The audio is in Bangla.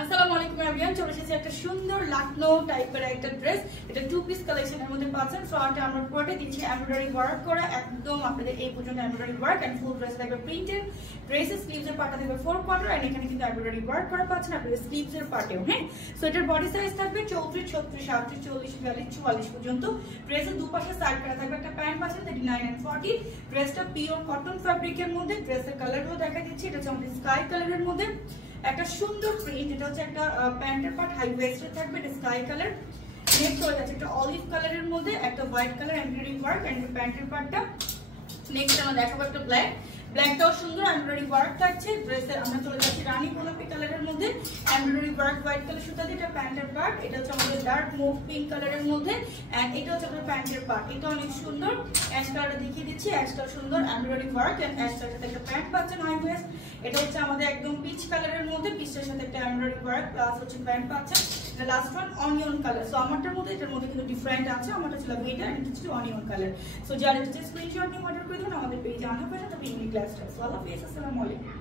আসসালামু আলাইকুম এভরিওয়ান, চলে এসেছে একটা সুন্দর লাখনৌ টাইপের একটা ড্রেস। এটা টু পিস কালেকশনের মধ্যে পাচ্ছেন। ফ্রন্টে আমরা পুরোটা দিচ্ছি এমব্রয়ডারি ওয়ার্ক করা, একদম আপনাদের এই পর্যন্ত embroidery work and full dress থাকবে প্রিন্টেড। ড্রেসের স্লিভসের পার্টটা থাকবে 4 কোয়ার্টার এন্ড এখানে কিন্তু এমব্রয়ডারি ওয়ার্ক করা পাচ্ছেন আপনাদের স্লিভসের পার্টেও। হ্যাঁ, সো এটার বডি সাইজ থাকবে 34, 36, 38, 40, 42, 44 পর্যন্ত। ড্রেসের দুপাশে সাইড করা থাকবে একটা প্যান্ট পাচ্ছেন 39 and 40। ড্রেসটা পিওর কটন ফ্যাব্রিকের মধ্যে। ড্রেসের কালারগুলো দেখা দিচ্ছি, এটা হচ্ছে আমাদের স্কাই কালারের মধ্যে একটা সুন্দর প্রিন্ট। এটা হচ্ছে একটা প্যান্টের পার্ট হাই ওয়েস্টেড থাকবে, এটা স্কাই কালার। নেক্সট হয়ে যাচ্ছে একটা অলিভ কালারের মধ্যে একটা white colour embroidery work and প্যান্টের পার্টটা। নেক্সট আমরা দেখাবো একটা ব্ল্যাকটাও সুন্দর এমব্রয়ডারি ওয়ার্ক থাকছে। ড্রেসের আমরা চলে যাচ্ছি রানী গোলাপি কালারের মধ্যে এমব্রয়ডারি ওয়ার্ক হোয়াইট কালার সুতা দিয়ে, এটা প্যান্টের পার্ট। এটা হচ্ছে আমাদের ডার্ক মুভ পিঙ্ক কালারের মধ্যে এন্ড এটা হচ্ছে আমাদের প্যান্টের পার্ট। এটা অনেক সুন্দর, অ্যাশ কালারটা দেখিয়ে দিচ্ছি। অ্যাশটা সুন্দর এমব্রয়ডারি ওয়ার্ক এন্ড অ্যাশটার সাথে একটা প্যান্ট পাচ্ছেন হাই ওয়েস্ট। এটা হচ্ছে আমাদের একদম পিচ কালারের মধ্যে, পিচটার সাথে একটা এমব্রয়ডারি ওয়ার্ক প্লাস হচ্ছে প্যান্ট পাচ্ছেন। Last one onion colour. So আমারটার মধ্যে এটার মধ্যে কিন্তু ডিফারেন্ট আছে, আমারটা ছিল এটা এন্ড এটা হচ্ছে অনিয়ন কালার। সো যারা স্ক্রিনশট নিয়ে অর্ডার করে দেন আমাদের পেজে আনা পাবেন। তবে ইউনিক লাইফস্টাইল। সো আল্লাহ হাফেজ, আসসালামু আলাইকুম।